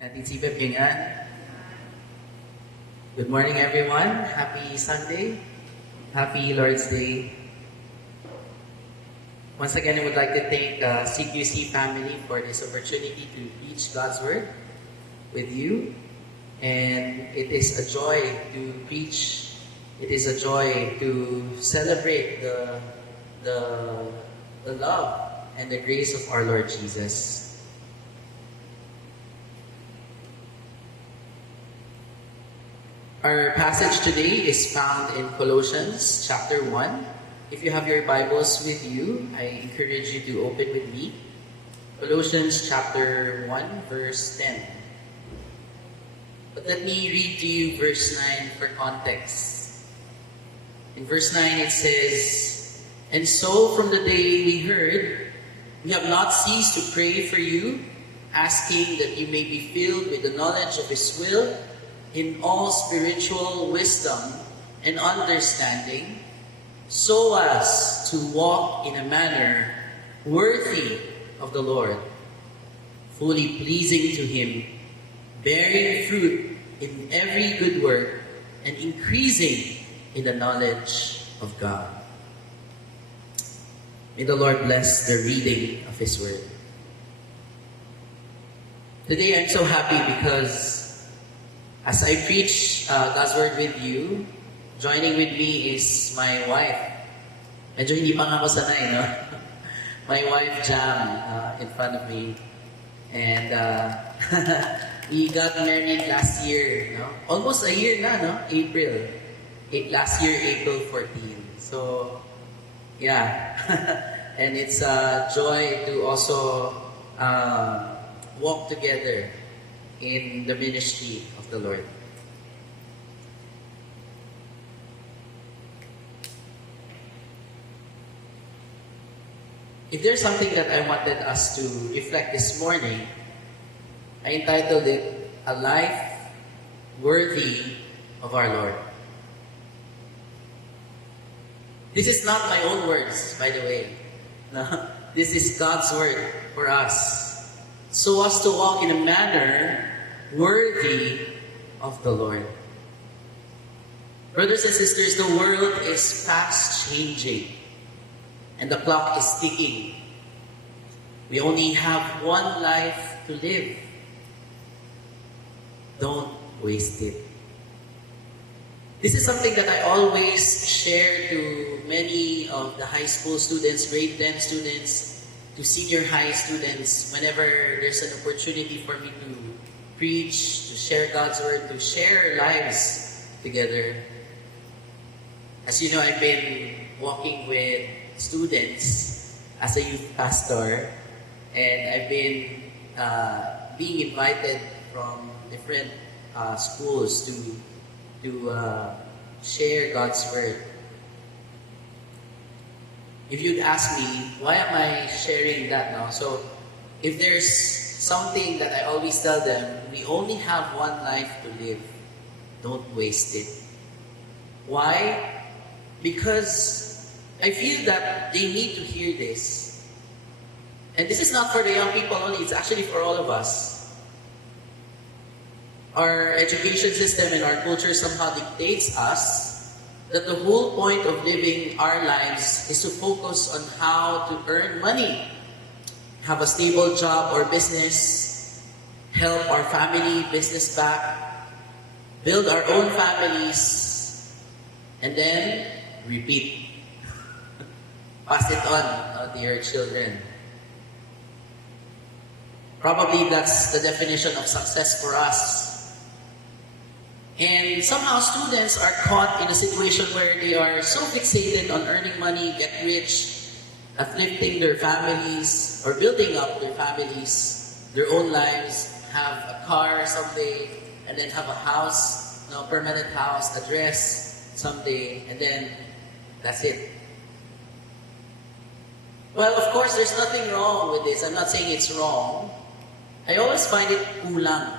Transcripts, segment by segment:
Natin si Beb Yungan. Good morning, everyone. Happy Sunday. Happy Lord's Day. Once again, I would like to thank CQC family for this opportunity to preach God's Word with you. And it is a joy to preach. It is a joy to celebrate the love and the grace of our Lord Jesus. Our passage today is found in Colossians chapter 1. If you have your Bibles with you, I encourage you to open with me. Colossians chapter 1, verse 10. But let me read to you verse 9 for context. In verse 9 it says, "And so from the day we heard, we have not ceased to pray for you, asking that you may be filled with the knowledge of His will, in all spiritual wisdom and understanding, so as to walk in a manner worthy of the Lord, fully pleasing to Him, bearing fruit in every good work, and increasing in the knowledge of God." May the Lord bless the reading of His Word. Today I'm so happy because as I preach God's Word with you, joining with me is my wife. Medyo hindi pa nga ako sanay, no? My wife, Jam, in front of me. And we got married last year, no? Almost a year na, no? Last year, April 14. So, yeah. And it's a joy to also walk together in the ministry of the Lord. If there's something that I wanted us to reflect this morning, I entitled it, "A Life Worthy of Our Lord." This is not my own words, by the way. No, this is God's word for us. So as to walk in a manner worthy of the Lord. Brothers and sisters, the world is fast changing and the clock is ticking. We only have one life to live. Don't waste it. This is something that I always share to many of the high school students, grade 10 students, to senior high students, whenever there's an opportunity for me to preach, to share God's Word, to share lives together. As you know, I've been walking with students as a youth pastor, and I've been being invited from different schools to share God's Word. If you'd ask me, why am I sharing that now? So, if there's something that I always tell them, we only have one life to live. Don't waste it. Why? Because I feel that they need to hear this. And this is not for the young people only, it's actually for all of us. Our education system and our culture somehow dictates us that the whole point of living our lives is to focus on how to earn money, have a stable job or business, help our family business back, build our own families, and then repeat. Pass it on to your children. Probably that's the definition of success for us. And somehow students are caught in a situation where they are so fixated on earning money, get rich, uplifting their families, or building up their families, their own lives, have a car someday, and then have a house, permanent house, address someday, and then that's it. Well, of course, there's nothing wrong with this. I'm not saying it's wrong. I always find it kulang,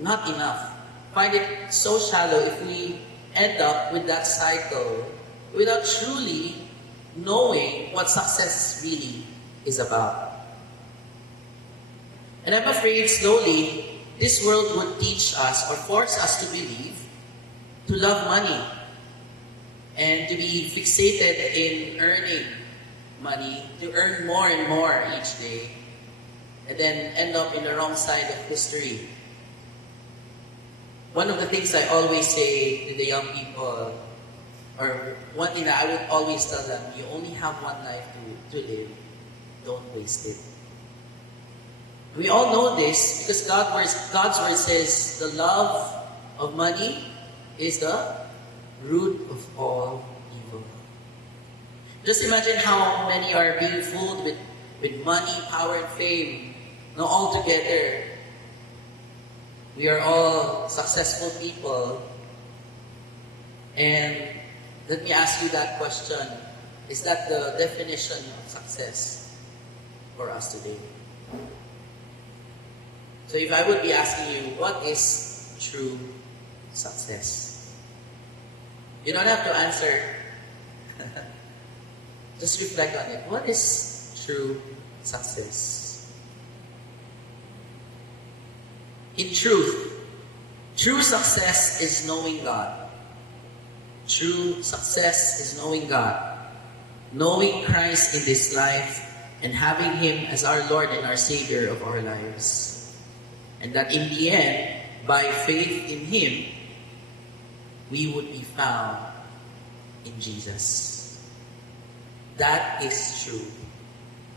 not enough. Find it so shallow if we end up with that cycle without truly knowing what success really is about. And I'm afraid slowly, this world would teach us or force us to believe to love money and to be fixated in earning money, to earn more and more each day, and then end up in the wrong side of history. One of the things I always say to the young people, or one thing that I would always tell them, you only have one life to live. Don't waste it. We all know this because God's word says the love of money is the root of all evil. Just imagine how many are being fooled with money, power, and fame. Now all together, we are all successful people. And let me ask you that question. Is that the definition of success for us today? So if I would be asking you, what is true success? You don't have to answer. Just reflect on it. What is true success? In truth, true success is knowing God. True success is knowing God. Knowing Christ in this life and having Him as our Lord and our Savior of our lives. And that in the end, by faith in Him, we would be found in Jesus. That is true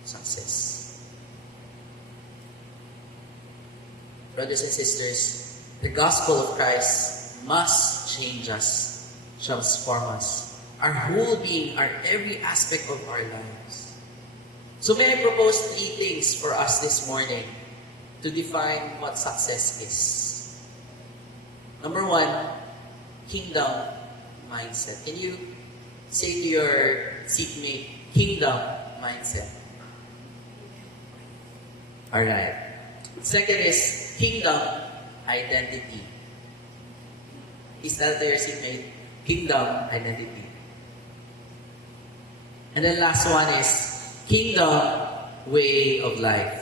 success. Brothers and sisters, the gospel of Christ must change us, transform us, our whole being, our every aspect of our lives. So may I propose 3 things for us this morning to define what success is. Number 1, kingdom mindset. Can you say to your seatmate, kingdom mindset? Alright. Second is kingdom identity. Is that your seatmate? Kingdom identity. And then last one is kingdom way of life.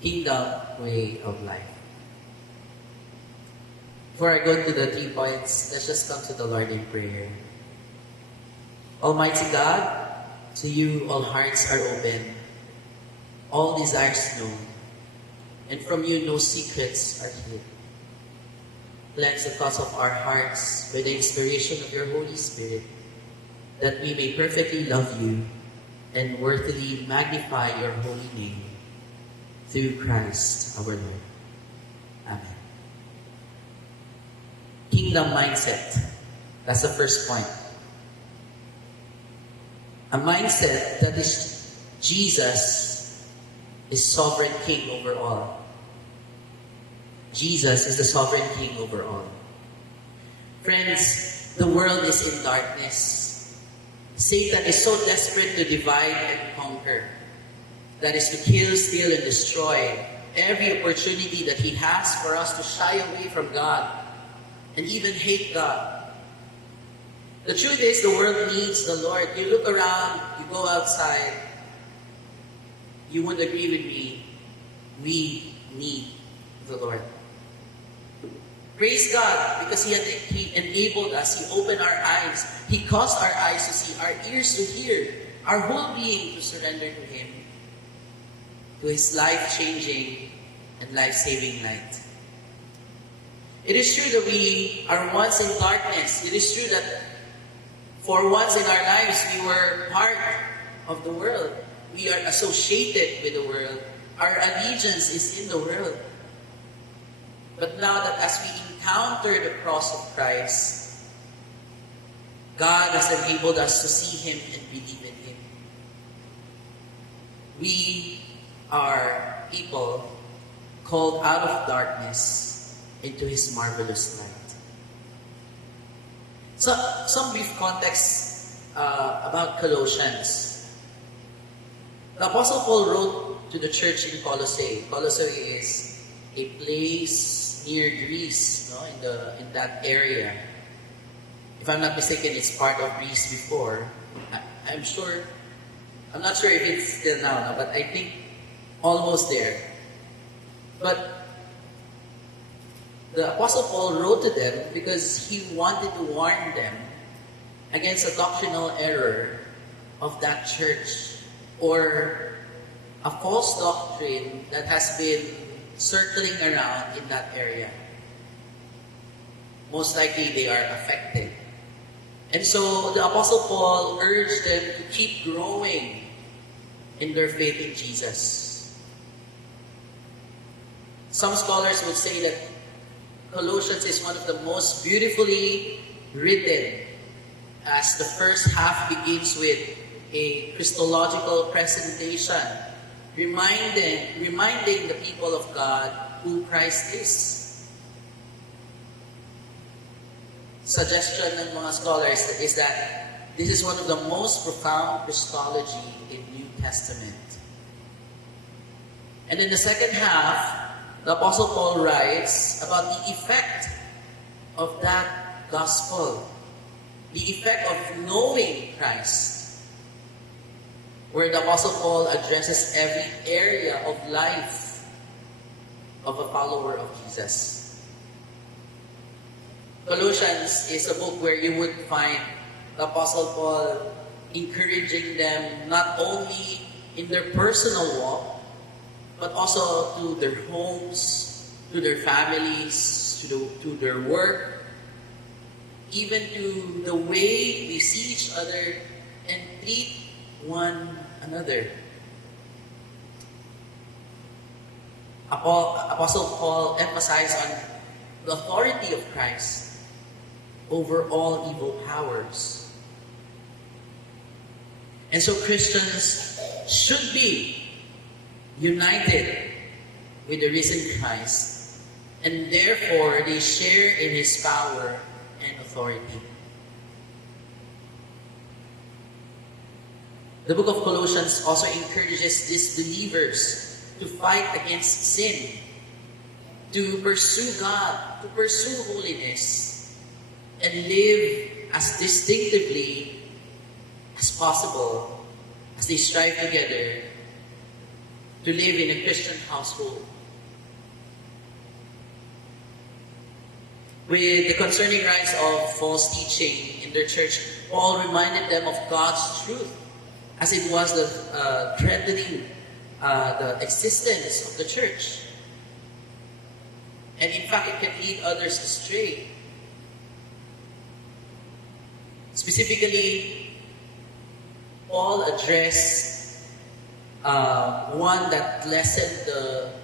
Kingdom way of life. Before I go to the 3 points, let's just come to the Lord in prayer. Almighty God, to you all hearts are open, all desires known, and from you no secrets are hid. Cleanse the thoughts of our hearts by the inspiration of your Holy Spirit, that we may perfectly love you and worthily magnify your holy name. Through Christ our Lord. Amen. Kingdom mindset. That's the first point. A mindset that is Jesus is sovereign king over all. Jesus is the sovereign king over all. Friends, the world is in darkness. Satan is so desperate to divide and conquer. That is to kill, steal, and destroy every opportunity that he has for us to shy away from God and even hate God. The truth is, the world needs the Lord. You look around, you go outside, you won't agree with me. We need the Lord. Praise God, because He enabled us. He opened our eyes. He caused our eyes to see, our ears to hear, our whole being to surrender to Him, to His life-changing and life-saving light. It is true that we are once in darkness. It is true that for once in our lives, we were part of the world. We are associated with the world. Our allegiance is in the world. But now that as we encounter the cross of Christ, God has enabled us to see Him and believe in Him. We are people called out of darkness into His marvelous light. So, some brief context about Colossians. The Apostle Paul wrote to the church in Colossae. Colossae is a place near Greece, in that area. If I'm not mistaken, it's part of Greece before. I'm not sure if it's still now, but I think almost there. But the Apostle Paul wrote to them because he wanted to warn them against a doctrinal error of that church, or a false doctrine that has been circling around in that area. Most likely they are affected. And so the Apostle Paul urged them to keep growing in their faith in Jesus. Some scholars would say that Colossians is one of the most beautifully written, as the first half begins with a Christological presentation, reminding the people of God who Christ is. Suggestion ng mga scholars is that this is one of the most profound Christology in New Testament. And in the second half, the Apostle Paul writes about the effect of that gospel, the effect of knowing Christ, where the Apostle Paul addresses every area of life of a follower of Jesus. Colossians is a book where you would find the Apostle Paul encouraging them not only in their personal walk, but also to their homes, to their families, to their work, even to the way we see each other and treat one another. Apostle Paul emphasized on the authority of Christ over all evil powers. And so Christians should be united with the risen Christ, and therefore they share in His power and authority. The book of Colossians also encourages these believers to fight against sin, to pursue God, to pursue holiness, and live as distinctively as possible as they strive together to live in a Christian household. With the concerning rise of false teaching in their church, Paul reminded them of God's truth, as it was threatening the existence of the church. And in fact, it can lead others astray. Specifically, Paul addressed one that lessened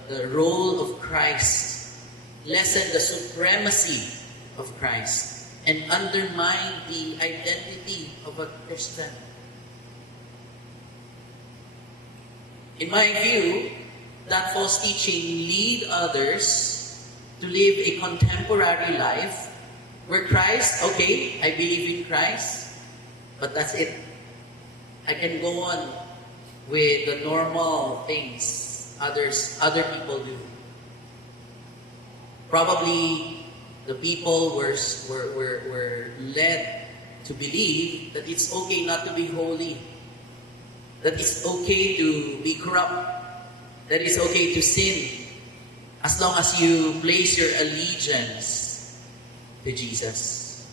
the role of Christ, lessened the supremacy of Christ, and undermined the identity of a Christian. In my view, that false teaching lead others to live a contemporary life where Christ, okay, I believe in Christ, but that's it. I can go on with the normal things other people do. Probably the people were led to believe that it's okay not to be holy, that it's okay to be corrupt, that it's okay to sin, as long as you place your allegiance to Jesus.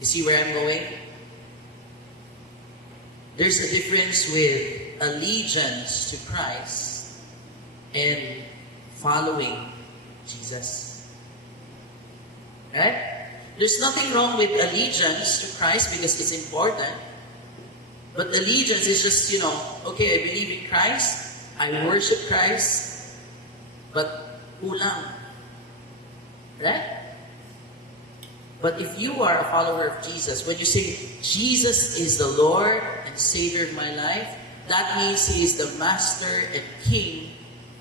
You see where I'm going? There's a difference with allegiance to Christ and following Jesus. Right? There's nothing wrong with allegiance to Christ because it's important. But allegiance is just, okay, I believe in Christ, I worship Christ, but kulang. Right? But if you are a follower of Jesus, when you say, Jesus is the Lord and Savior of my life, that means He is the Master and King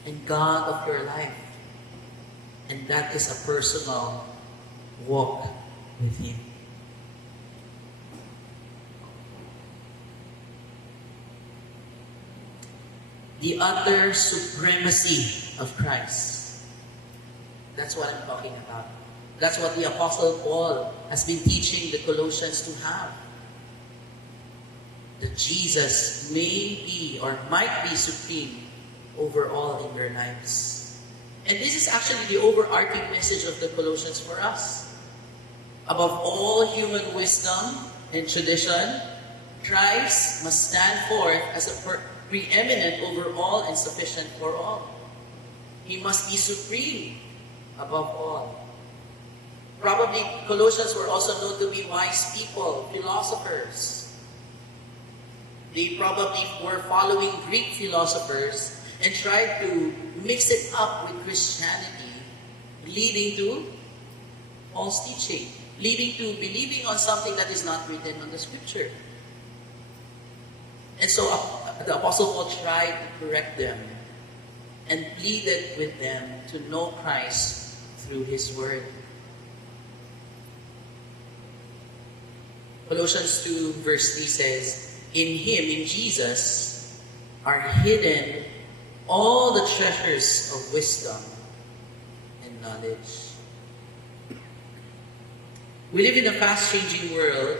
and God of your life. And that is a personal walk with Him. The utter supremacy of Christ. That's what I'm talking about. That's what the Apostle Paul has been teaching the Colossians to have. that Jesus may be or might be supreme over all in your lives. And this is actually the overarching message of the Colossians for us. Above all human wisdom and tradition, Christ must stand forth as a preeminent over all and sufficient for all. He must be supreme above all. Probably Colossians were also known to be wise people, philosophers. They probably were following Greek philosophers and tried to mix it up with Christianity, leading to false teaching, leading to believing on something that is not written on the Scripture. And so the Apostle Paul tried to correct them and pleaded with them to know Christ through His Word. Colossians 2 verse 3 says, "In Him, in Jesus, are hidden all the treasures of wisdom and knowledge." We live in a fast-changing world,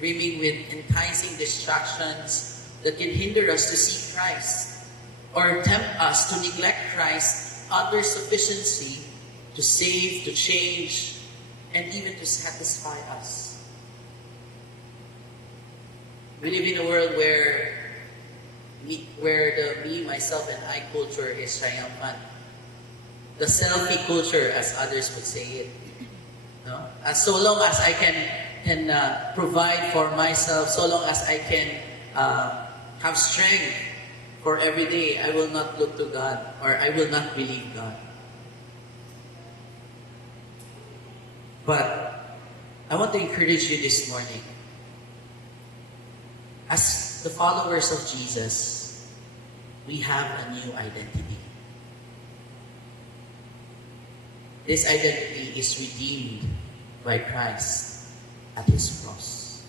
brimming with enticing distractions that can hinder us to see Christ or tempt us to neglect Christ's utter sufficiency to save, to change, and even to satisfy us. We live in a world where the me, myself, and I culture is triumphant. The selfie culture, as others would say it. No? As so long as I can provide for myself, so long as I can have strength for every day, I will not look to God or I will not believe God. But I want to encourage you this morning. As the followers of Jesus, we have a new identity. This identity is redeemed by Christ at His cross.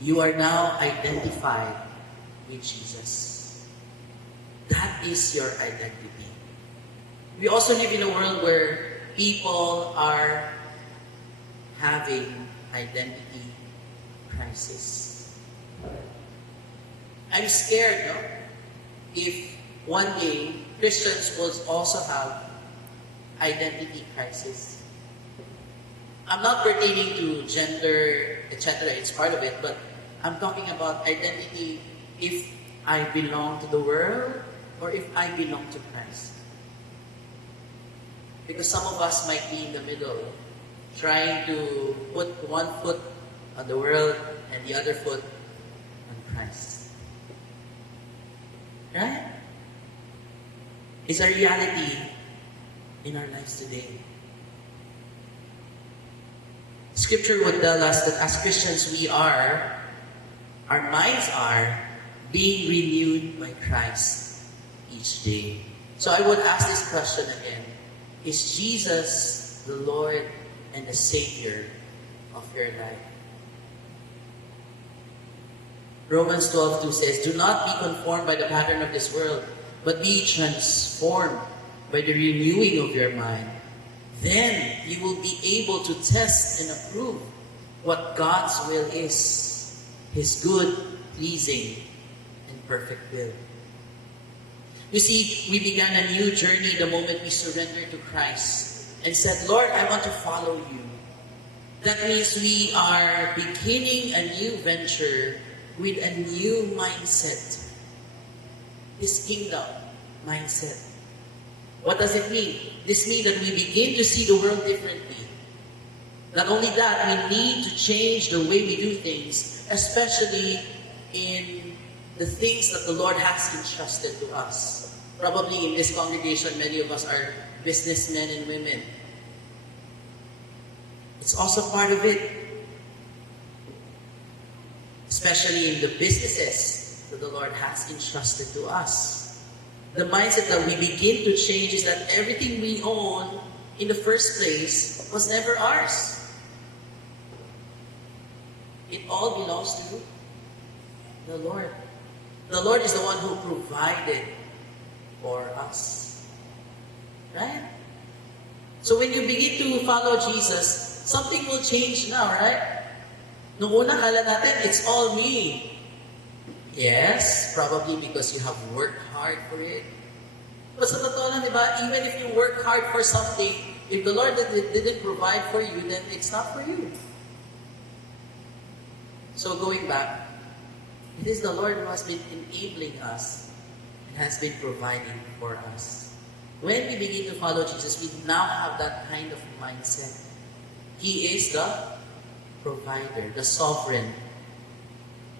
You are now identified with Jesus. That is your identity. We also live in a world where people are having identity crisis. I'm scared, no? If one day Christians will also have identity crisis. I'm not pertaining to gender, etc. It's part of it, but I'm talking about identity if I belong to the world or if I belong to Christ. Because some of us might be in the middle, trying to put one foot on the world and the other foot on Christ. Right? It's a reality in our lives today. Scripture would tell us that as Christians our minds are being renewed by Christ each day. So I would ask this question again. Is Jesus the Lord and the Savior of your life? Romans 12:2 says, "Do not be conformed by the pattern of this world, but be transformed by the renewing of your mind. Then you will be able to test and approve what God's will is, His good, pleasing, and perfect will." You see, we began a new journey the moment we surrendered to Christ and said, "Lord, I want to follow you." That means we are beginning a new venture with a new mindset. His kingdom mindset. What does it mean? This means that we begin to see the world differently. Not only that, we need to change the way we do things, especially in the things that the Lord has entrusted to us. Probably in this congregation, many of us are businessmen and women. It's also part of it. Especially in the businesses that the Lord has entrusted to us. The mindset that we begin to change is that everything we own in the first place was never ours. It all belongs to the Lord. The Lord is the one who provided for us. Right? So when you begin to follow Jesus, something will change now, right? Nung una, kala natin, it's all me. Yes, probably because you have worked hard for it. But sa totoo lang, di ba, even if you work hard for something, if the Lord didn't provide for you, then it's not for you. So going back, it is the Lord who has been enabling us and has been providing for us. When we begin to follow Jesus, we now have that kind of mindset. He is the provider, the sovereign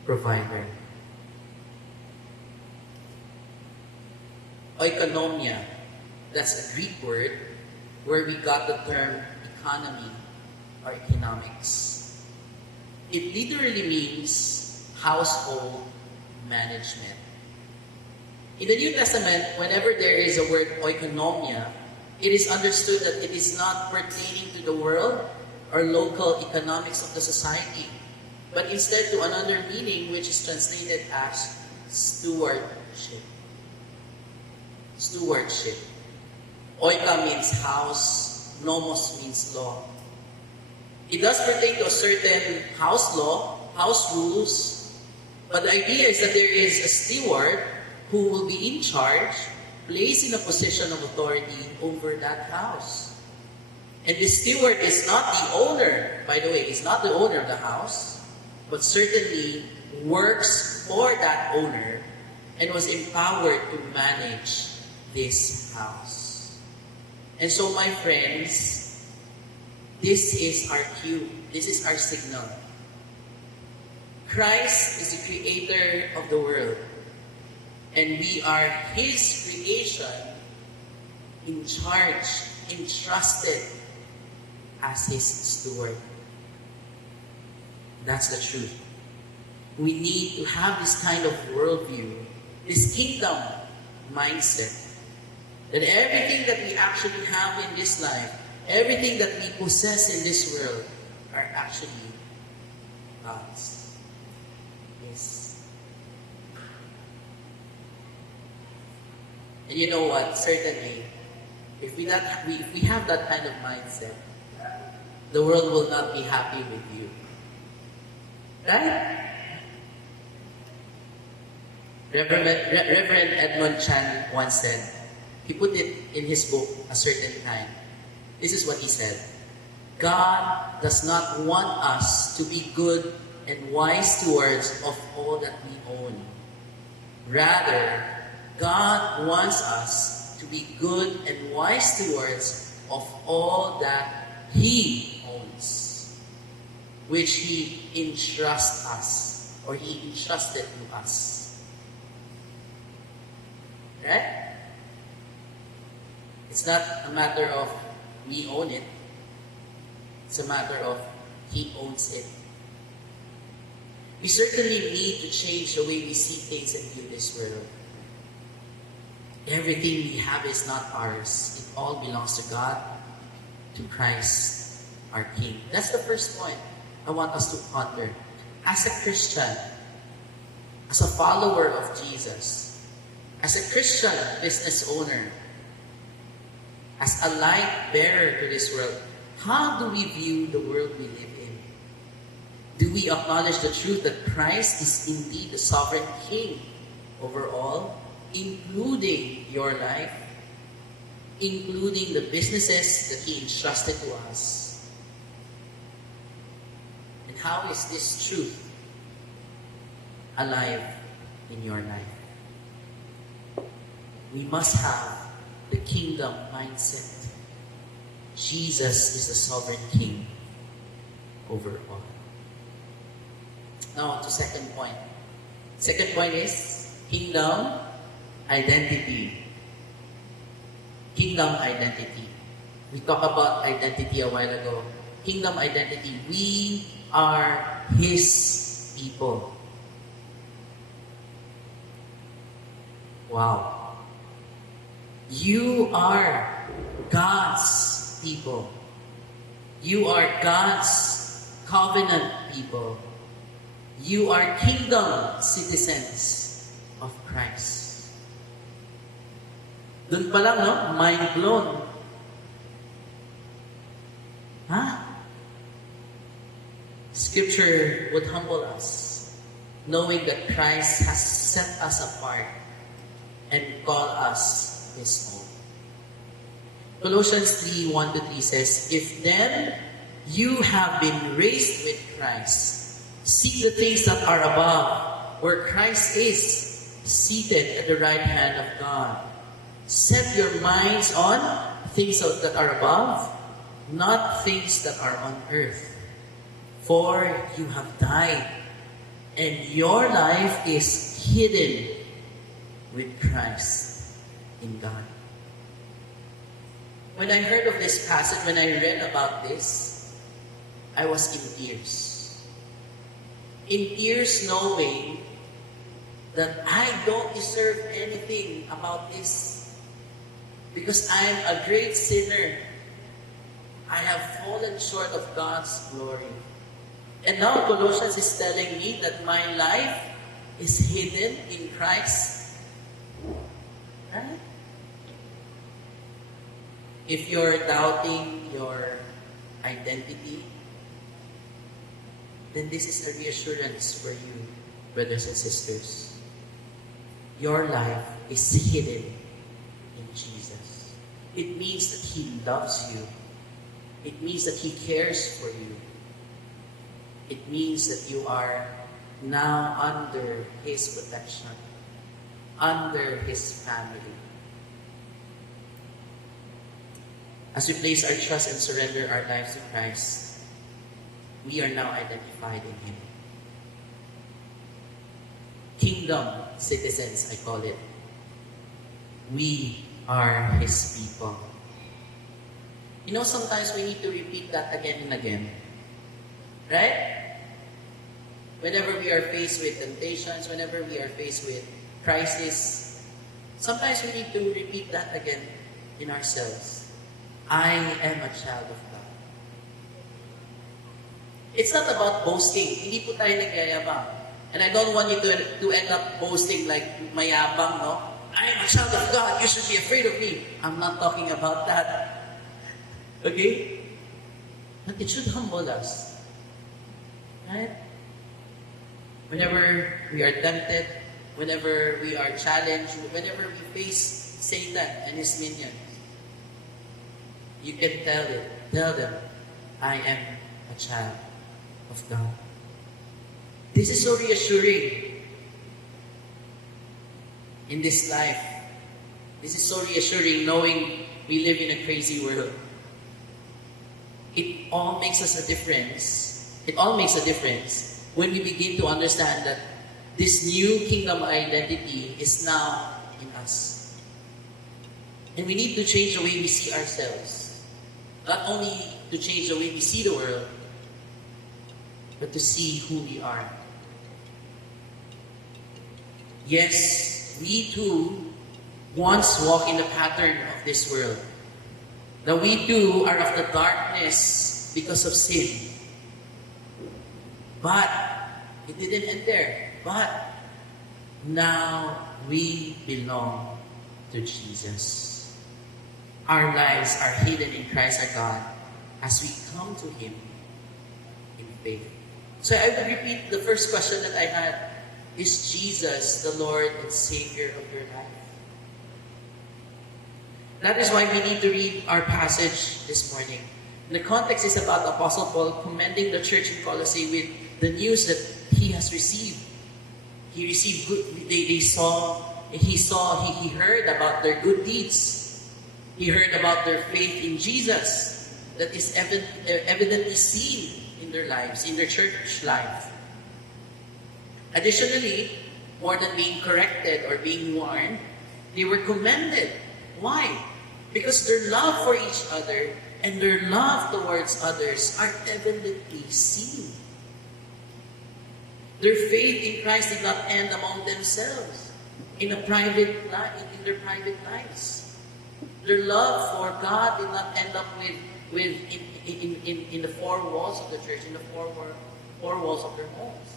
provider. Oikonomia, that's a Greek word where we got the term economy or economics. It literally means household management. In the New Testament, whenever there is a word oikonomia, it is understood that it is not pertaining to the world or local economics of the society, but instead to another meaning which is translated as stewardship. Stewardship. Oika means house, nomos means law. It does pertain to a certain house law, house rules, but the idea is that there is a steward who will be in charge, placed in a position of authority over that house. And this steward is not the owner, by the way, is not the owner of the house, but certainly works for that owner and was empowered to manage this house. And so, my friends, this is our cue. This is our signal. Christ is the creator of the world. And we are His creation, in charge, entrusted as His steward. That's the truth. We need to have this kind of worldview, this kingdom mindset, that everything that we actually have in this life, everything that we possess in this world, are actually God's. Yes. And you know what? Certainly, if we have that kind of mindset, the world will not be happy with you. Right? Reverend Edmund Chan once said, he put it in his book a certain time. This is what he said: God does not want us to be good and wise stewards of all that we own. Rather, God wants us to be good and wise stewards of all that He owns, which He entrusts us, or He entrusted to us. Right? It's not a matter of we own it. It's a matter of He owns it. We certainly need to change the way we see things and view this world. Everything we have is not ours. It all belongs to God, to Christ, our King. That's the first point I want us to ponder. As a Christian, as a follower of Jesus, as a Christian business owner, as a light bearer to this world, how do we view the world we live in? Do we acknowledge the truth that Christ is indeed the sovereign King over all, including your life, including the businesses that He entrusted to us? And how is this truth alive in your life? We must have the kingdom mindset. Jesus is the sovereign King over all. Now, to second point. Second point is kingdom identity. Kingdom identity. We talked about identity a while ago. Kingdom identity. We are His people. Wow. You are God's people. You are God's covenant people. You are kingdom citizens of Christ. Doon pa lang, no? Mind blown. Ha? Scripture would humble us, knowing that Christ has set us apart and called us His own. Colossians 3:1-3 says, "If then you have been raised with Christ, seek the things that are above, where Christ is, seated at the right hand of God. Set your minds on things that are above, not things that are on earth. For you have died, and your life is hidden with Christ in God." When I heard of this passage, when I read about this, I was in tears. In tears knowing that I don't deserve anything about this. Because I am a great sinner. I have fallen short of God's glory. And now Colossians is telling me that my life is hidden in Christ. Right? If you're doubting your identity, then this is a reassurance for you, brothers and sisters. Your life is hidden in Jesus. It means that He loves you. It means that He cares for you. It means that you are now under His protection, under His family. As we place our trust and surrender our lives to Christ, we are now identified in Him. Kingdom citizens, I call it. We are His people. You know, sometimes we need to repeat that again and again. Right? Whenever we are faced with temptations, whenever we are faced with crisis, sometimes we need to repeat that again in ourselves. I am a child of God. It's not about boasting. Hindi po tayo nagyayabang. And I don't want you to end up boasting like mayabang, no? I am a child of God. You should be afraid of me. I'm not talking about that. Okay? But it should humble us. Right? Whenever we are tempted, whenever we are challenged, whenever we face Satan and his minions, you can tell them, I am a child of God. This is so reassuring in this life. This is so reassuring knowing we live in a crazy world. It all makes us a difference. It all makes a difference when we begin to understand that this new kingdom identity is now in us. And we need to change the way we see ourselves. Not only to change the way we see the world, but to see who we are. Yes, we too once walked in the pattern of this world. That we too are of the darkness because of sin. But it didn't end there. But now we belong to Jesus. Our lives are hidden in Christ our God as we come to Him in faith. So I will repeat the first question that I had. Is Jesus the Lord and Savior of your life? That is why we need to read our passage this morning. The context is about Apostle Paul commending the church in Colossae with the news that he has received. He received good. He heard about their good deeds. He heard about their faith in Jesus that is evidently seen in their lives, in their church life. Additionally, more than being corrected or being warned, they were commended. Why? Because their love for each other and their love towards others are evidently seen. Their faith in Christ did not end among themselves in their private lives. Their love for God did not end up in the four walls of the church, in the four walls of their homes.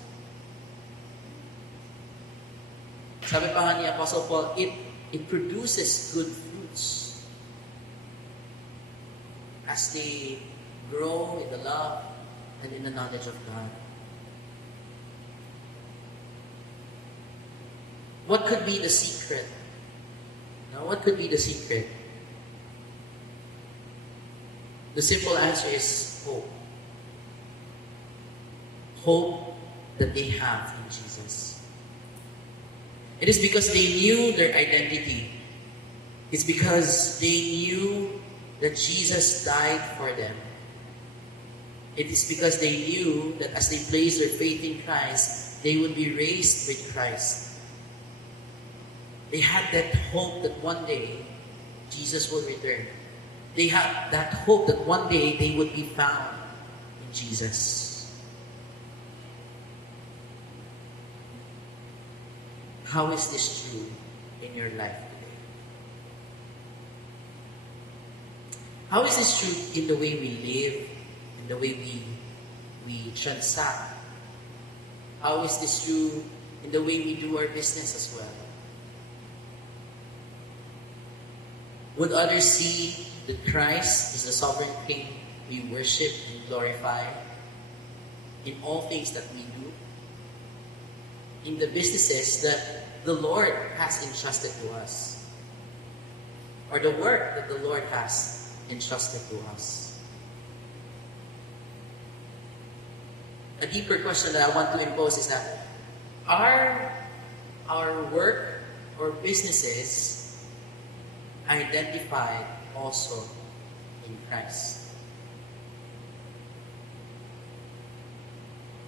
Sabi pa nga ni Apostle Paul, it produces good fruits as they grow in the love and in the knowledge of God. What could be the secret? Now, what could be the secret? The simple answer is hope. Hope that they have in Jesus. It is because they knew their identity. It's because they knew that Jesus died for them. It is because they knew that as they placed their faith in Christ, they would be raised with Christ. They had that hope that one day Jesus will return. They had that hope that one day they would be found in Jesus. How is this true in your life today? How is this true in the way we live, in the way we transact? How is this true in the way we do our business as well? Would others see that Christ is the sovereign King we worship and glorify in all things that we do? In the businesses that the Lord has entrusted to us, or the work that the Lord has entrusted to us? A deeper question that I want to impose is that, are our work or businesses identified also in Christ?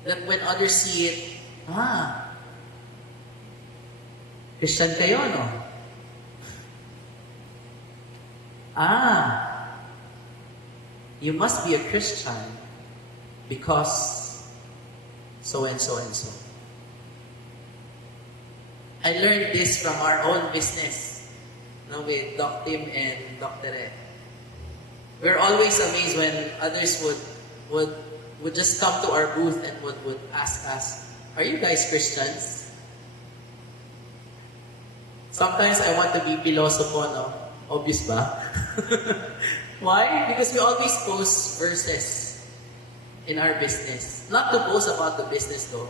That when others see it, Christian kayo, no? You must be a Christian because so and so and so. I learned this from our own business, with Doc Tim and Dr. Ed. We're always amazed when others would just come to our booth and would ask us, "Are you guys Christians?" Sometimes I want to be philosopher, no? Obvious ba? Why? Because we always post verses in our business. Not to boast about the business though.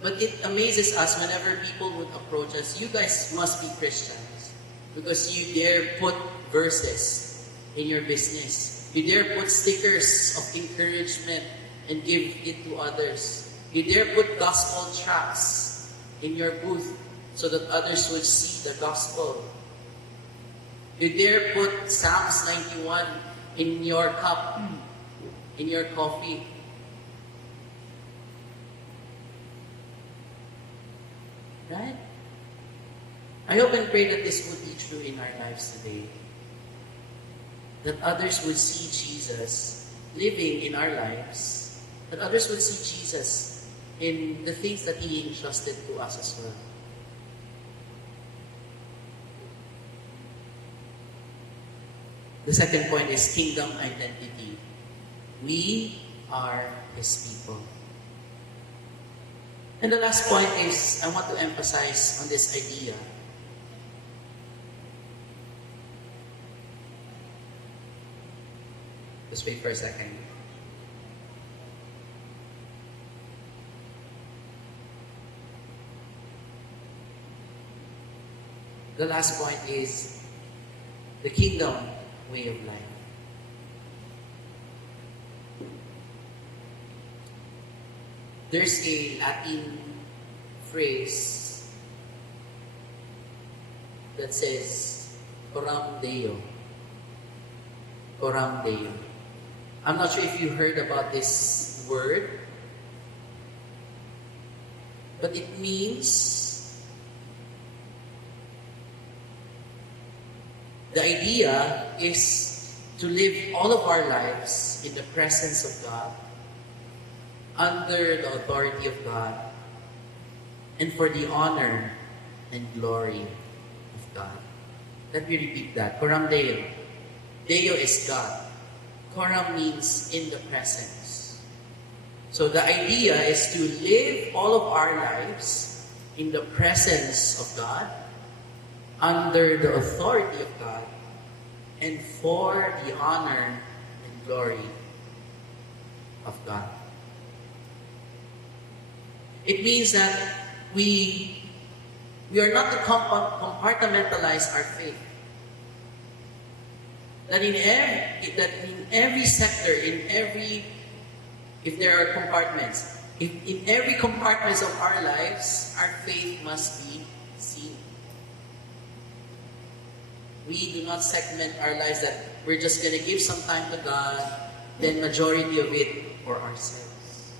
But it amazes us whenever people would approach us, "You guys must be Christians because you dare put verses in your business. You dare put stickers of encouragement and give it to others. You dare put gospel tracts in your booth so that others would see the gospel. You dare put Psalms 91 in your cup, in your coffee." Right? I hope and pray that this would be true in our lives today. That others would see Jesus living in our lives. That others would see Jesus in the things that He entrusted to us as well. The second point is kingdom identity. We are His people. And the last point is, I want to emphasize on this idea. Just wait for a second. The last point is the kingdom way of life. There's a Latin phrase that says, "Coram Deo." Coram Deo. I'm not sure if you heard about this word, but it means the idea is to live all of our lives in the presence of God, under the authority of God, and for the honor and glory of God. Let me repeat that. Coram Deo. Deo is God. Coram means in the presence. So the idea is to live all of our lives in the presence of God, under the authority of God, and for the honor and glory of God. It means that we We are not to compartmentalize our faith. That in every sector, if there are compartments, in every compartment of our lives, our faith must be seen. We do not segment our lives that we're just going to give some time to God, then majority of it for ourselves.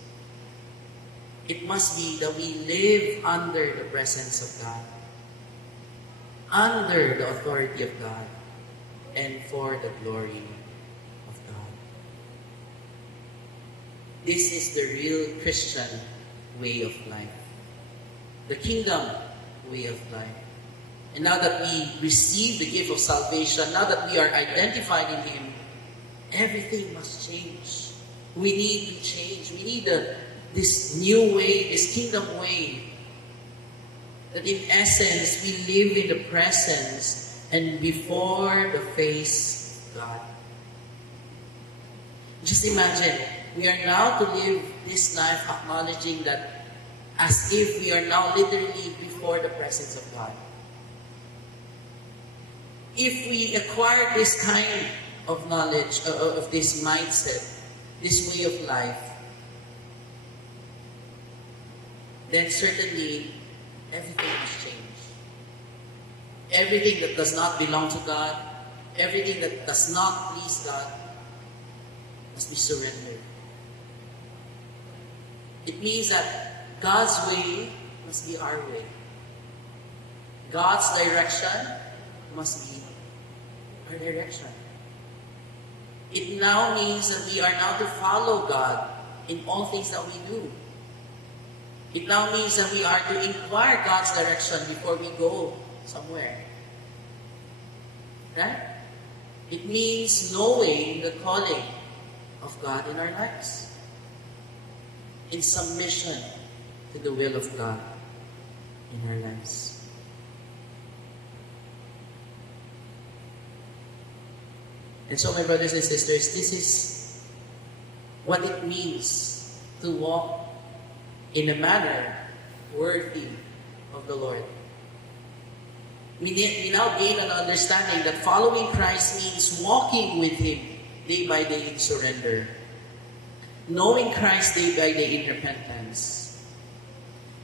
It must be that we live under the presence of God, under the authority of God, and for the glory of God. This is the real Christian way of life, the kingdom way of life. And now that we receive the gift of salvation, now that we are identified in Him, everything must change. We need to change. We need this new way, this kingdom way. That in essence, we live in the presence and before the face of God. Just imagine, we are now to live this life acknowledging that as if we are now literally before the presence of God. If we acquire this kind of knowledge, of this mindset, this way of life, then certainly everything must change. Everything that does not belong to God, everything that does not please God, must be surrendered. It means that God's way must be our way. God's direction must be our direction. It now means that we are now to follow God in all things that we do. It now means that we are to inquire God's direction before we go somewhere. Right? It means knowing the calling of God in our lives, in submission to the will of God in our lives. And so, my brothers and sisters, this is what it means to walk in a manner worthy of the Lord. We now gain an understanding that following Christ means walking with Him day by day in surrender, knowing Christ day by day in repentance,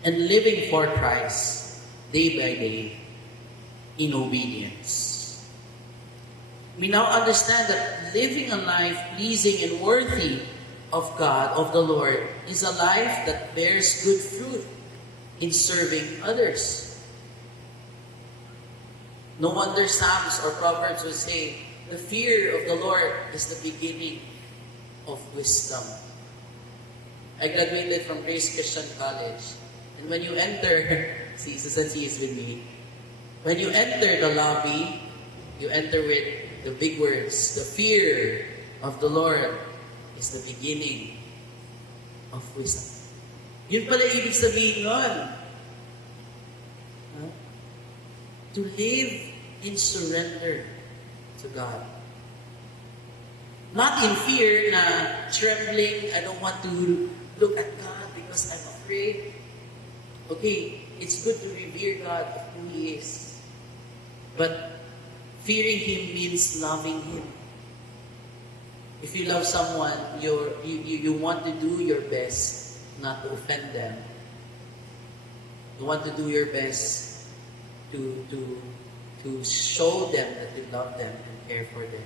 and living for Christ day by day in obedience. We now understand that living a life pleasing and worthy of God, of the Lord, is a life that bears good fruit in serving others. No wonder Psalms or Proverbs would say, the fear of the Lord is the beginning of wisdom. I graduated from Grace Christian College. And when you enter, see, Susan C is with me. When you enter the lobby, you enter with the big words, the fear of the Lord is the beginning of wisdom. Yun pala ibig sabihin nun. To live in surrender to God. Not in fear na trembling, I don't want to look at God because I'm afraid. Okay, it's good to revere God of who He is. But fearing Him means loving Him. If you love someone, you want to do your best not to offend them. You want to do your best to show them that you love them and care for them.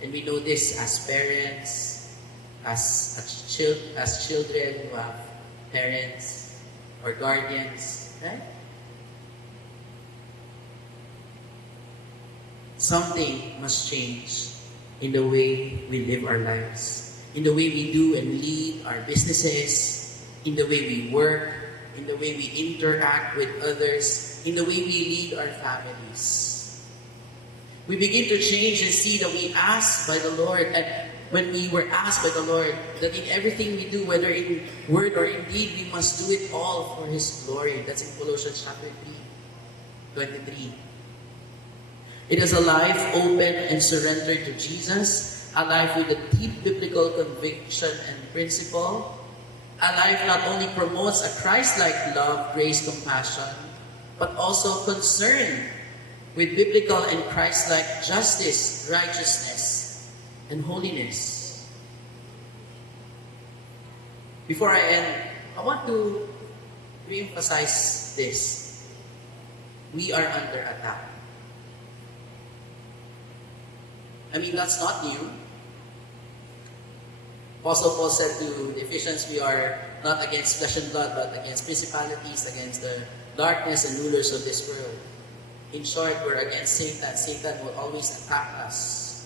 And we know this as parents, as children who have parents or guardians, right? Something must change in the way we live our lives, in the way we do and lead our businesses, in the way we work, in the way we interact with others, in the way we lead our families. We begin to change and see that we ask by the Lord, and when we were asked by the Lord, that in everything we do, whether in word or in deed, we must do it all for His glory. That's in Colossians chapter 3:23. It is a life open and surrendered to Jesus, a life with a deep biblical conviction and principle, a life not only promotes a Christ-like love, grace, compassion, but also concerned with biblical and Christ-like justice, righteousness, and holiness. Before I end, I want to re-emphasize this. We are under attack. I mean, that's not new. Apostle Paul said to the Ephesians, we are not against flesh and blood, but against principalities, against the darkness and rulers of this world. In short, we're against Satan. Satan will always attack us.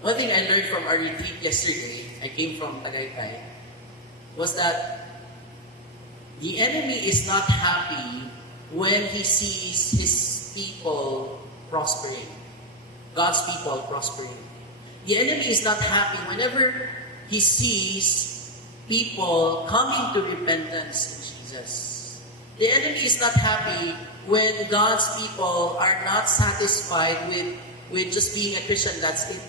One thing I learned from our retreat yesterday, I came from Tagaytay, was that the enemy is not happy when he sees his people prospering. God's people prospering. The enemy is not happy whenever he sees people coming to repentance in Jesus. The enemy is not happy when God's people are not satisfied with just being a Christian, that's it.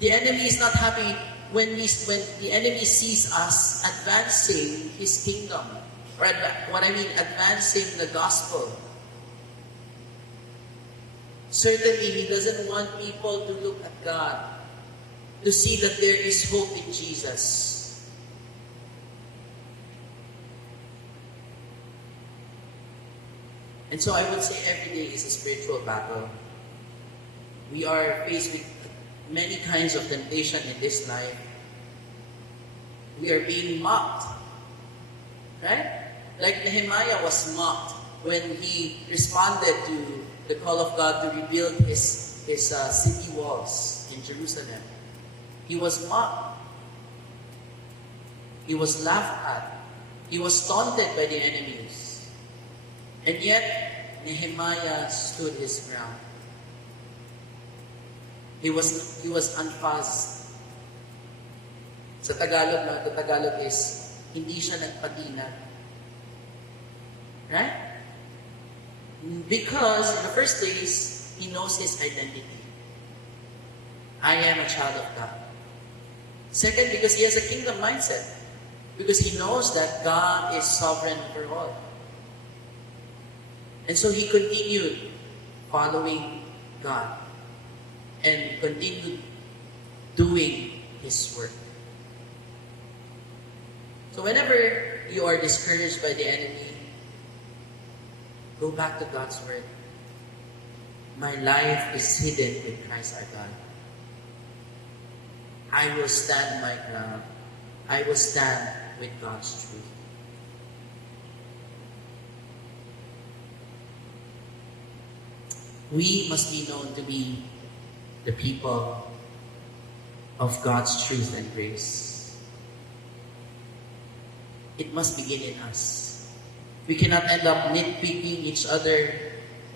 The enemy is not happy when the enemy sees us advancing his kingdom. Or advancing the gospel. Certainly, he doesn't want people to look at God, to see that there is hope in Jesus. And so I would say every day is a spiritual battle. We are faced with many kinds of temptation in this life. We are being mocked. Right? Like Nehemiah was mocked when he responded to the call of God to rebuild his city walls in Jerusalem. He was mocked. He was laughed at. He was taunted by the enemies. And yet, Nehemiah stood his ground. He was unfazed. Sa Tagalog is, hindi siya nagpatinag. Right? Because in the first place, he knows his identity. I am a child of God. Second, because he has a kingdom mindset. Because he knows that God is sovereign over all. And so he continued following God and continued doing his work. So whenever you are discouraged by the enemy, go back to God's word. My life is hidden with Christ our God. I will stand my ground. I will stand with God's truth. We must be known to be the people of God's truth and grace. It must begin in us. We cannot end up nitpicking each other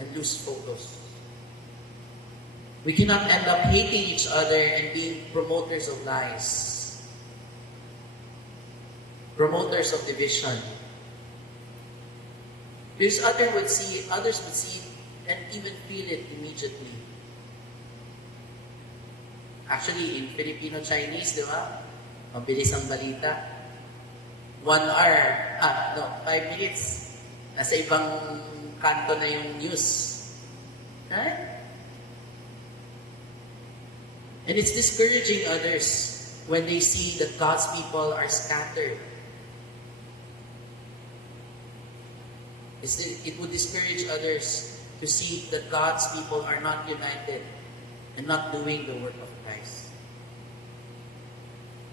and lose focus. We cannot end up hating each other and being promoters of lies, promoters of division. Because others would see and even feel it immediately. Actually, in Filipino-Chinese, di ba? Mabilis ang balita. 1 hour, 5 minutes. Nasa ibang kanto na yung news. Right? And it's discouraging others when they see that God's people are scattered. It would discourage others to see that God's people are not united and not doing the work of Christ.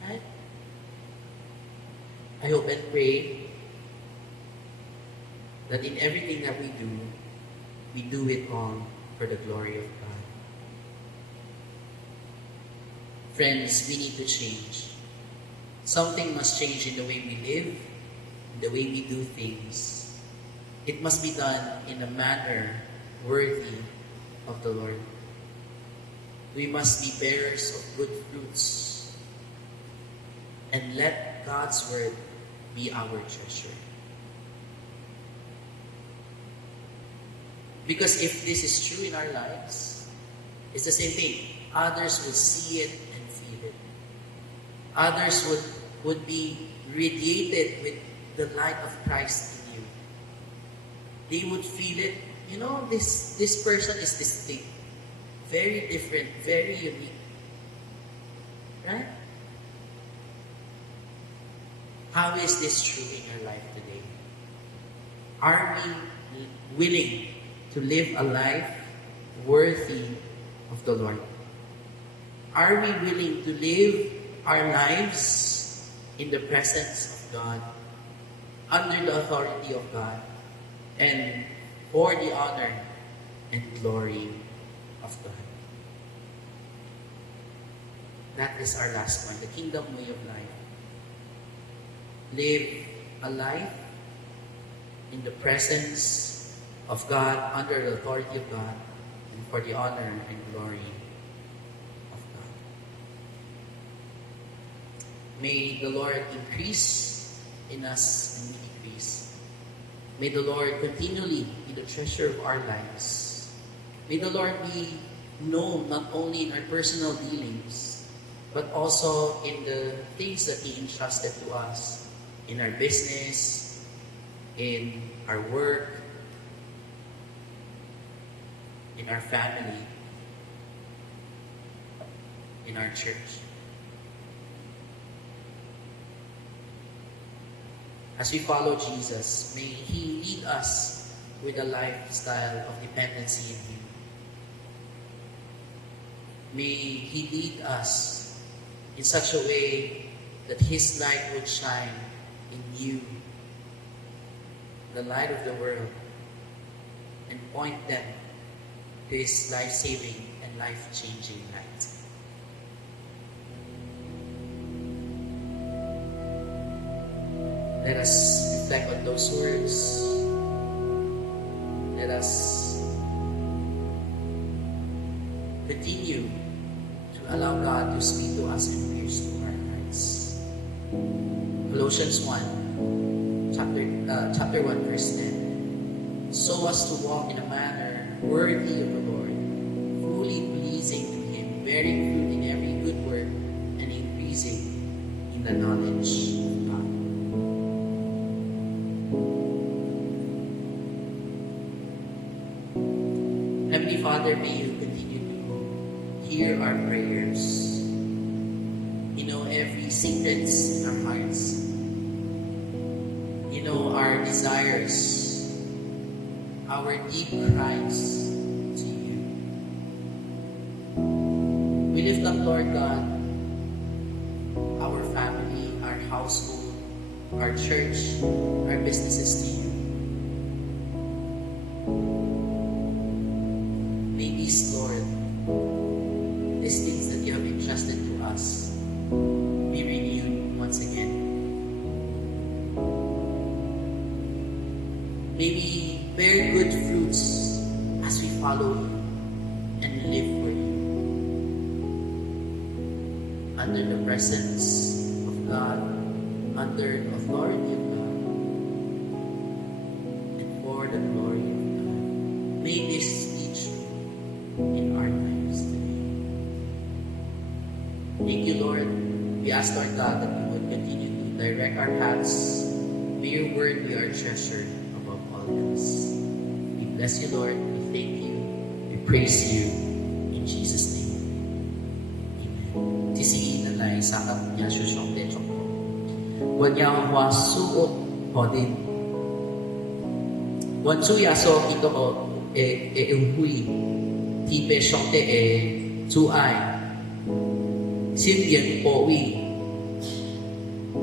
Right? I hope and pray that in everything that we do it all for the glory of God. Friends, we need to change. Something must change in the way we live, in the way we do things. It must be done in a manner worthy of the Lord. We must be bearers of good fruits and let God's word be our treasure. Because if this is true in our lives, it's the same thing. Others will see it and feel it. Others would be radiated with the light of Christ in you. They would feel it. This person is distinct, very different, very unique. Right? How is this true in your life today? Are we willing to live a life worthy of the Lord? Are we willing to live our lives in the presence of God, under the authority of God, and for the honor and glory of God? That is our last point, the kingdom way of life. Live a life in the presence of God, under the authority of God, and for the honor and glory of God. May the Lord increase in us and we decrease. May the Lord continually be the treasure of our lives. May the Lord be known not only in our personal dealings, but also in the things that He entrusted to us, in our business, in our work, in our family, in our church. As we follow Jesus, may He lead us with a lifestyle of dependency in Him. May He lead us in such a way that His light would shine in you, the light of the world, and point them to His life-saving and life-changing light. Let us reflect on those words. Let us continue to allow God to speak to us and pierce to our hearts. Colossians 1, chapter 1, verse 10. So as to walk in a manner worthy of the Lord, fully pleasing to Him, bearing fruit in every good work, and increasing in the knowledge of God. Heavenly Father, may You continue to hear our prayers. You know every secrets in our hearts. You know our desires, our deep cries to You. We lift up, Lord God, our family, our household, our church, our businesses to You. May these, Lord, these things that You have entrusted to us be renewed once again. May we bear good fruits as we follow You and live for You, under the presence of God, under the authority of God, and for the glory of God. May this be true in our lives today. Thank You, Lord. We ask, Lord God, that You would continue to direct our paths. May Your word be our treasure above all else. We bless You, Lord. We thank You. We praise You. In Jesus' name. Amen. Tisi nalay sakap niya susyong techok ko. Wanyang wasuot hodin. Wansu yaso ito ko hui. Tipe syokte zuai. Sim yen po wi.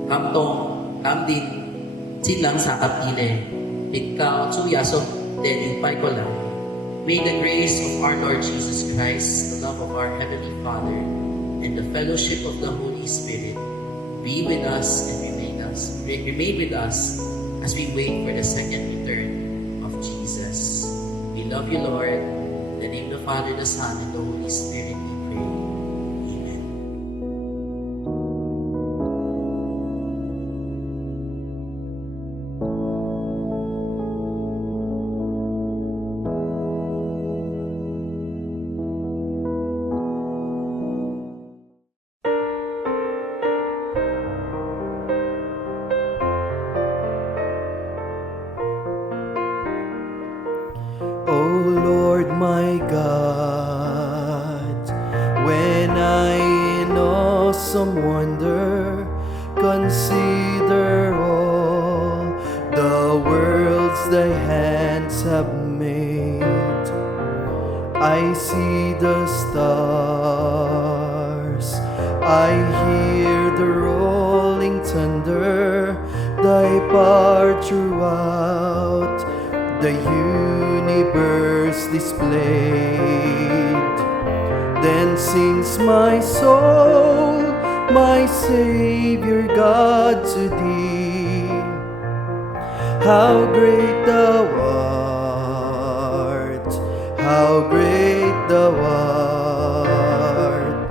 Kam tong kam din chin lang sakap ile. Ikaw zu yaso din pai ko lang. May the grace of our Lord Jesus Christ, the love of our Heavenly Father, and the fellowship of the Holy Spirit be with us and remain with us as we wait for the second return of Jesus. We love You, Lord. In the name of the Father, the Son, and the Holy Spirit, we pray. Amen. Lord my God, when I in awesome wonder consider all the worlds thy hands have made, I see the stars, I hear the rolling thunder, thy power throughout the universe displayed. Then sings my soul, my Savior God, to thee. How great thou art, how great thou art.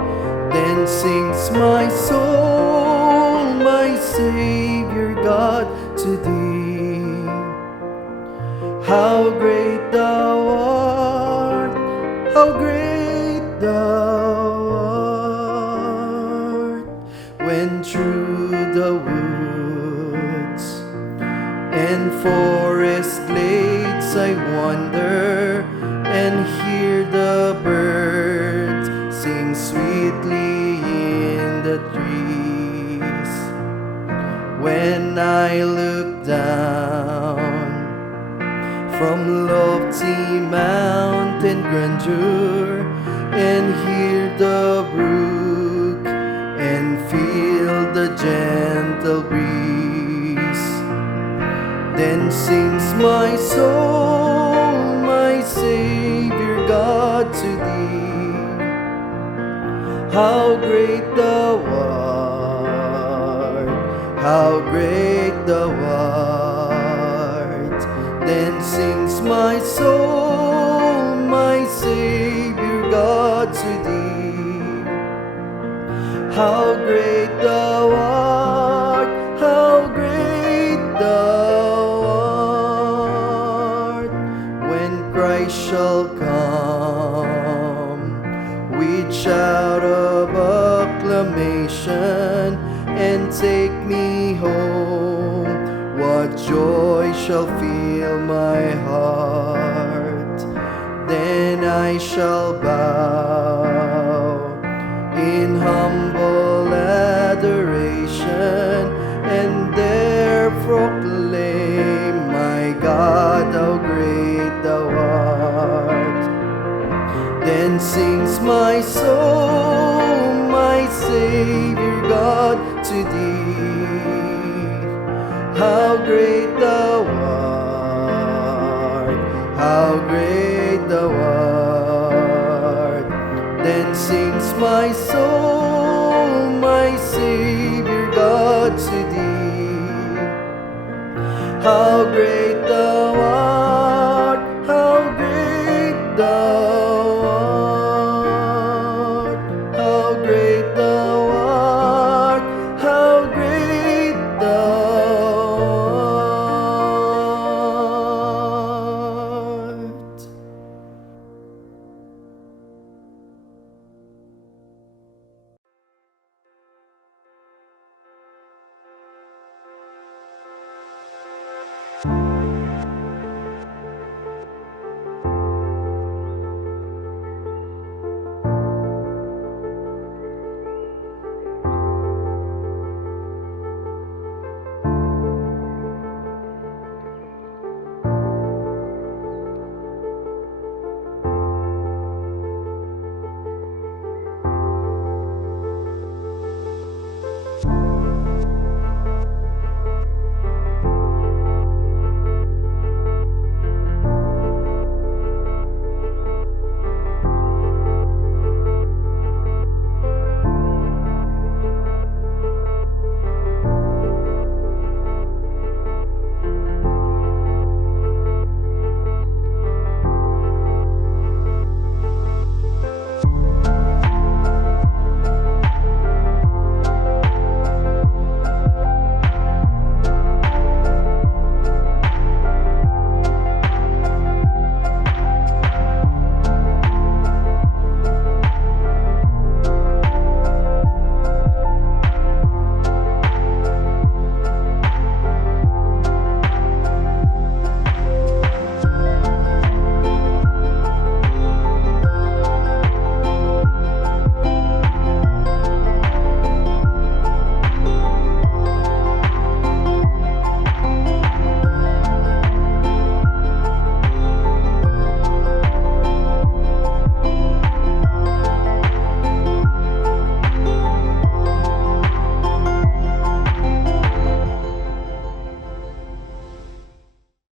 Then sings my soul, my Savior God, to thee. How great thou art, how great thou art. When through the woods and forest glades I wander and hear the birds sing sweetly in the trees, when I look down from lofty mountain grandeur and hear the brook and feel the gentle breeze, then sings my soul, my Savior God, to thee. How great thou art, how great thou art. Then sings my soul, my Savior God, to thee. How great thou art, how great thou art. When Christ shall come with shout of acclamation and take me home, what joy shall fill my heart. Then I shall bow in humble adoration and there proclaim, my God, how great thou art. Then sings my soul, my Savior God, to thee. How great thou art, how great thou art. Then sings my soul, my Savior God, to thee. How great thou art, how great thou